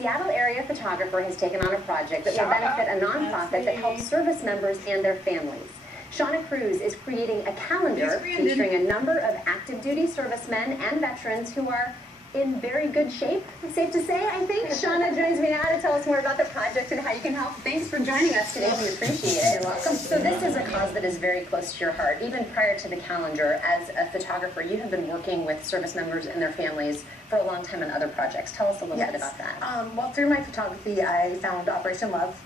Seattle area photographer has taken on a project that will benefit a nonprofit that helps service members and their families. Shauna Cruz is creating a calendar featuring a number of active duty servicemen and veterans who are in very good shape, safe to say, I think. Shauna joins me now to tell us more about the project and how you can help. Thanks for joining us today. We appreciate it. You're welcome. So this is a cause that is very close to your heart. Even prior to the calendar, as a photographer, you have been working with service members and their families for a long time on other projects. Tell us a little bit about that. Well, through my photography, I found Operation Love,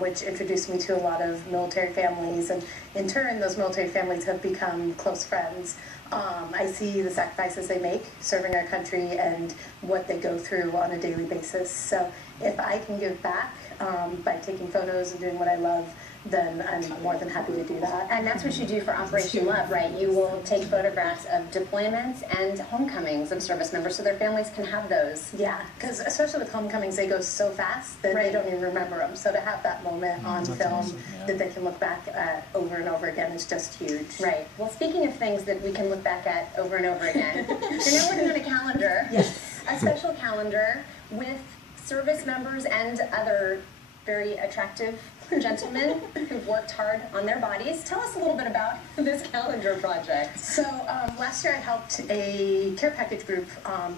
which introduced me to a lot of military families, and in turn, those military families have become close friends. I see the sacrifices they make serving our country and what they go through on a daily basis. So if I can give back by taking photos and doing what I love, then I'm more than happy to do that. And that's what you do for Operation Love, right? You will take photographs of deployments and homecomings of service members so their families can have those. Yeah, because especially with homecomings, they go so fast that they don't even remember them. So to have that moment on film that they can look back at over and over again is just huge. Right. Well, speaking of things that we can look back at over and over again, you're now working on a calendar. Yes. A special calendar with service members and other very attractive gentlemen who've worked hard on their bodies. Tell us a little bit about this calendar project. So last year I helped a care package group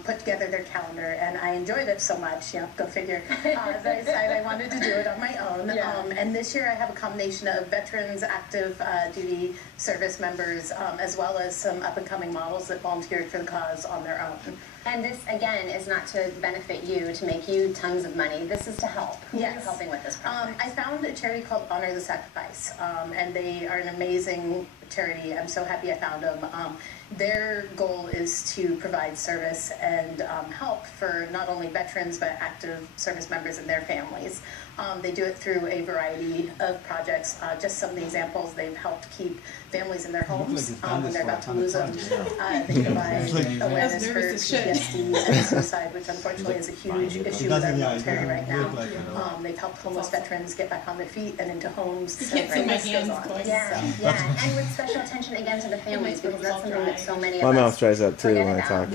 put together their calendar, and I enjoyed it so much, go figure, that I decided I wanted to do it on my own. And this year I have a combination of veterans, active duty service members, as well as some up-and-coming models that volunteered for the cause on their own. And this, again, is not to benefit you, to make you tons of money. This is to help. Who are you helping with this project? I found a charity called Honor the Sacrifice, and they are an amazing charity. I'm so happy I found them. Their goal is to provide service and help for not only veterans, but active service members and their families. They do it through a variety of projects. Just some of the examples, they've helped keep families in their homes when they're about to lose them. They provide awareness for PTSD and suicide, which unfortunately is a huge issue with our military right now. They've helped homeless veterans get back on their feet and into homes. You can't see my hands. Yeah, and with special attention again to the families, because that's something that so many of My us mouth dries up too when I talk.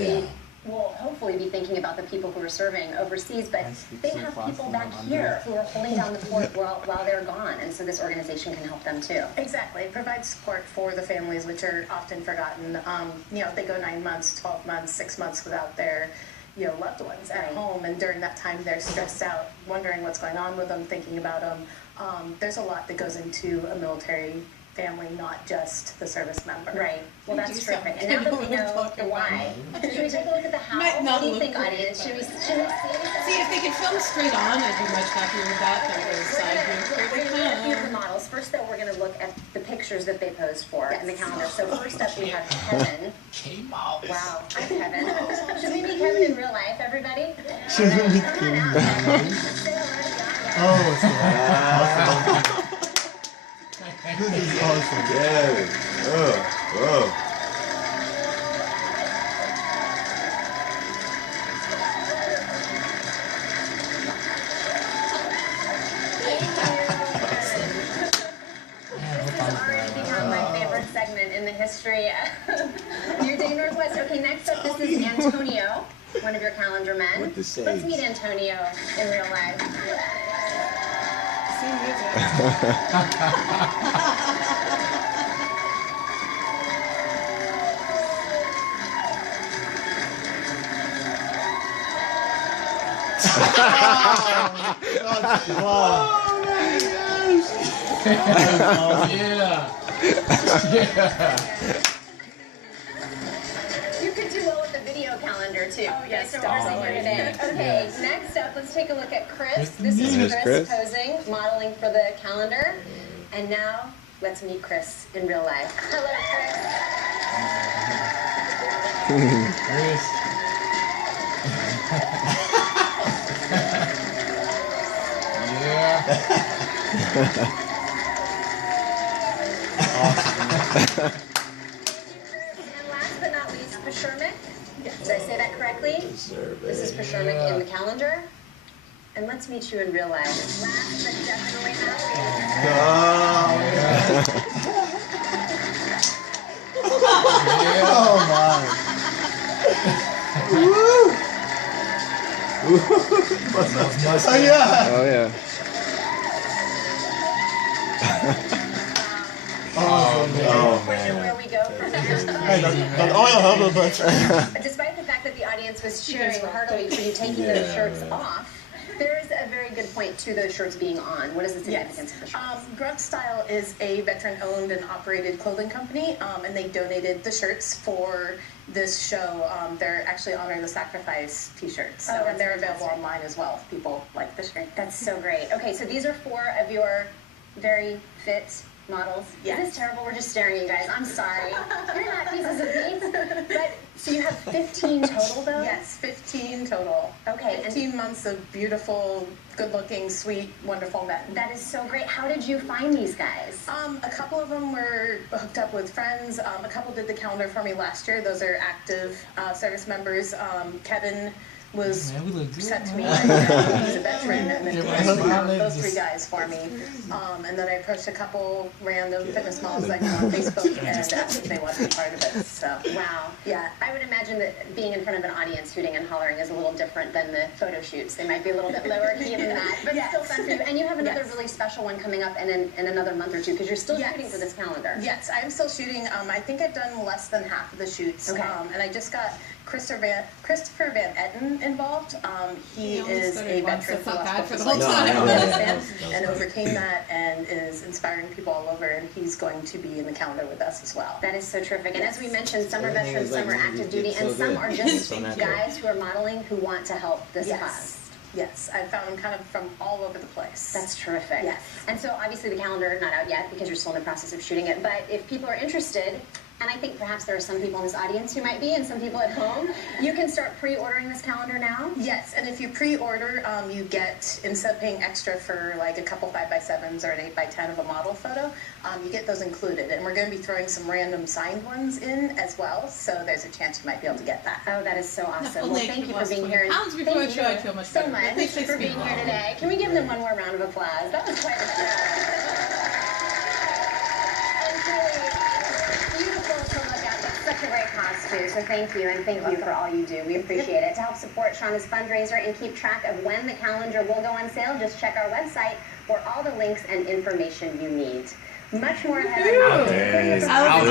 We'll hopefully be thinking about the people who are serving overseas, but they have people back here who are holding down the fort while they're gone, and so this organization can help them too. Exactly. It provides support for the families, which are often forgotten. They go 9 months, 12 months, 6 months without their loved ones at home, and during that time they're stressed out, wondering what's going on with them, thinking about them. There's a lot that goes into a military family, not just the service member. Right. Well, that's terrific. And now that we know the why, should we take a look at the how? What do you think, audience? Should we see if they could film straight on, I'd be much happier with that than the side view. We're going to look at a few of the models. First, though, we're going to look at the pictures that they posed for in the calendar. So first up, we have Kevin. Wow. Hi, Kevin. Should we meet Kevin in real life, everybody? Should we meet Kevin? Oh, awesome. This is awesome. Yeah. Oh. This has already become my favorite segment in the history of Your Day Northwest. Okay, next up, this is Antonio, one of your calendar men. Let's meet Antonio in real life. Oh my gosh! You could do well with the video calendar too. Oh, yes, so we're here today. Okay, next up, let's take a look at Chris. This is Miss Chris Chris posing, modeling for the calendar. And now, let's meet Chris in real life. Hello, And last but not least, Pashurmik. Did I say that correctly? This is Pashurmik in the calendar. And let's meet you in real life. Last but definitely not least. Oh my! Woo! Oh yeah. Oh yeah. Oh Where we go from here. Hey, that oil helped a bunch. Despite the fact that the audience was cheering heartily for you taking those shirts off, there is a very good point to those shirts being on. What is the significance of the shirts? Grunt Style is a veteran-owned and operated clothing company, and they donated the shirts for this show. They're actually Honor the Sacrifice t-shirts, so, and they're available online as well if people like the shirt. That's so great. Okay, so these are 4 of your very fit models. Yes. Is this terrible? We're just staring at you guys. I'm sorry. You're not pieces of meat. But, so you have 15 total, though? Yes, 15 total. Okay. 15 months of beautiful, good-looking, sweet, wonderful men. That is so great. How did you find these guys? A couple of them were hooked up with friends. A couple did the calendar for me last year. Those are active service members. Kevin was Man, we look good, sent to me. man. He's a veteran, and then he found those 3 guys for me. And then I approached a couple random fitness models I know on Facebook, and asked if they wanted to be part of it. So, Wow. yeah. I would imagine that being in front of an audience hooting and hollering is a little different than the photo shoots. They might be a little bit lower key than that, but Yes. still fun for you. And you have another Yes. really special one coming up in another month or two because you're still Yes. shooting for this calendar. Yes, I'm still shooting. I think I've done less than half of the shoots. Okay. And I just got Christopher Van Etten involved. He You only is started a once, veteran so felt who bad lost for the both whole his legs time. in No, Afghanistan and overcame that and is inspiring people all over. And he's going to be in the calendar with us as well. That is so terrific. And as we mentioned, some are Everything veterans, is like some are you active get duty, so and some good. are just So natural. guys who are modeling who want to help this Yes. cause. Yes, I found them kind of from all over the place. That's terrific. Yes. And so obviously the calendar not out yet because you're still in the process of shooting it. But if people are interested, and I think perhaps there are some people in this audience who might be, and some people at home, you can start pre-ordering this calendar now. Yes, and if you pre-order, you get, instead of paying extra for like a couple 5x7s or an 8x10 of a model photo, you get those included. And we're going to be throwing some random signed ones in as well, so there's a chance you might be able to get that. Oh, that is so awesome. Only Well, if thank you you for lost being 20 here. pounds before Thank the show, you I'd feel much so better. much At least for being here today. Can we give them one more round of applause? That was quite a show. And really beautiful to look at. It's such a great cause too. So thank you, and thank you for all you do. We appreciate it. To help support Shauna's fundraiser and keep track of when the calendar will go on sale, just check our website for all the links and information you need. Much more ahead. Dang. I was